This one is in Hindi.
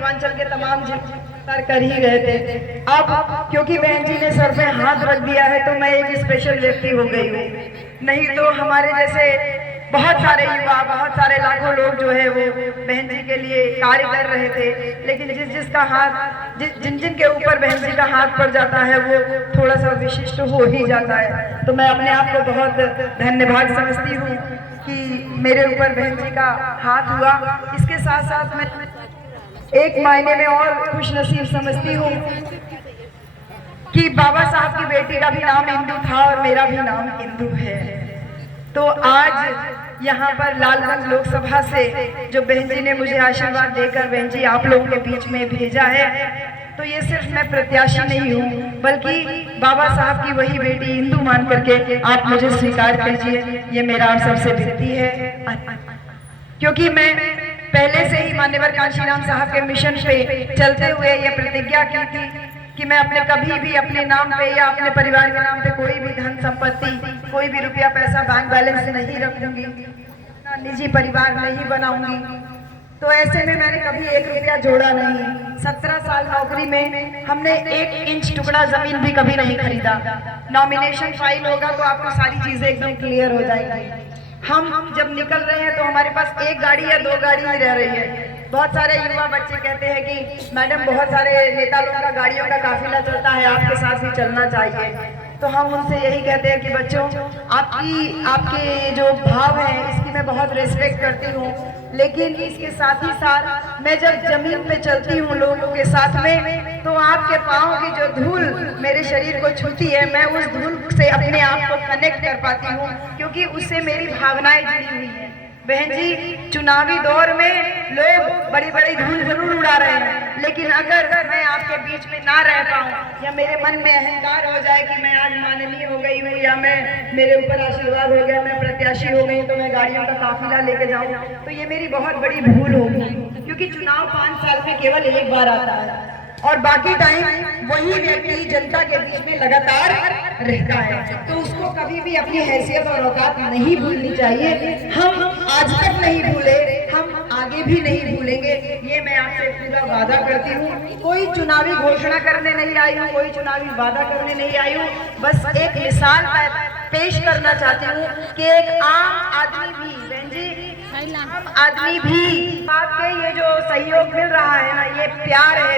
पूर्वांचल के तमाम जिम्मेदार कर ही गए थे। अब क्योंकि बहन जी ने सर पे हाथ रख दिया है तो मैं एक स्पेशल व्यक्ति हो गई हूँ। नहीं तो हमारे जैसे बहुत सारे युवा, बहुत सारे लाखों लोग जो है वो बहन जी के लिए कार्य कर रहे थे, लेकिन जिसका हाथ जिन के ऊपर बहन जी का हाथ पड़ जाता है वो थोड़ा सा विशिष्ट हो ही जाता है। तो मैं अपने आप को बहुत धन्यवाद समझती हूँ कि मेरे ऊपर बहन जी का हाथ हुआ। इसके साथ साथ मैं एक मायने में और खुश नसीब समझती हूँ कि बाबा साहब की बेटी का भी नाम इंदु था और मेरा भी नाम इंदु है। तो आज यहाँ पर लालगंज लोकसभा से जो बहन जी ने मुझे आशीर्वाद देकर बहन जी आप लोगों के बीच में भेजा है, तो ये सिर्फ मैं प्रत्याशी नहीं हूँ बल्कि बाबा साहब की वही बेटी इंदु मान करके आप मुझे स्वीकार कीजिए। ये मेरा आप सबसे विनती है, क्योंकि मैं पहले से ही मान्यवर कांशीराम साहब के मिशन पे चलते हुए ये प्रतिज्ञा की थी कि मैं अपने कभी भी अपने नाम पे या अपने परिवार के नाम पे कोई भी धन संपत्ति, कोई भी रुपया पैसा बैंक बैलेंस नहीं रखूंगी, निजी परिवार नहीं बनाऊंगी। तो ऐसे में मैंने कभी 1 रुपया जोड़ा नहीं। 17 साल नौकरी में हमने 1 इंच टुकड़ा जमीन भी कभी नहीं खरीदा। नॉमिनेशन फाइल होगा तो आपको सारी चीजें एकदम क्लियर हो जाएगी। हम जब निकल रहे हैं तो हमारे पास 1 गाड़ी या 2 गाड़ी ही रह रही है। बहुत सारे युवा बच्चे कहते हैं कि मैडम बहुत सारे नेता लोगों का गाड़ियों का काफिला चलता है, आपके साथ भी चलना चाहिए। तो हम उनसे यही कहते हैं कि बच्चों, आपके जो भाव है इसकी मैं बहुत रिस्पेक्ट करती हूँ, लेकिन इसके साथ ही साथ मैं जब जमीन पे चलती हूँ लोगों के साथ में, तो आपके पाँव की जो धूल मेरे शरीर को छूती है, मैं उस धूल से अपने आप को कनेक्ट कर पाती हूँ, क्योंकि उससे मेरी भावनाएं जुड़ी हुई हैं। बहन जी, चुनावी दौर में लोग बड़ी बड़ी धूल जरूर उड़ा रहे हैं, लेकिन अगर मैं आपके बीच में ना रह पाऊँ या मेरे मन में अहंकार हो जाए कि मैं आज माननीय हो गई हूँ या मेरे ऊपर आशीर्वाद हो गया, मैं प्रत्याशी हो गई तो मैं गाड़ियों का काफिला लेके जाऊँ, तो ये मेरी बहुत बड़ी भूल होगी। क्योंकि चुनाव 5 साल में केवल 1 बार आता है और बाकी टाइम वही व्यक्ति जनता के बीच में लगातार रहता है, तो उसको कभी भी अपनी हैसियत और औकात नहीं भूलनी चाहिए। हम आज तक नहीं भूले, हम आगे भी नहीं भूलेंगे, ये मैं आपसे पूरा वादा करती हूँ। कोई चुनावी घोषणा करने नहीं आई हूँ, कोई चुनावी वादा करने नहीं आई हूँ, बस एक मिसाल पेश करना चाहती हूँ कि एक आम आदमी भी, बहन जी, आम आदमी भी आपके ये जो सहयोग मिल रहा है ना, ये प्यार है।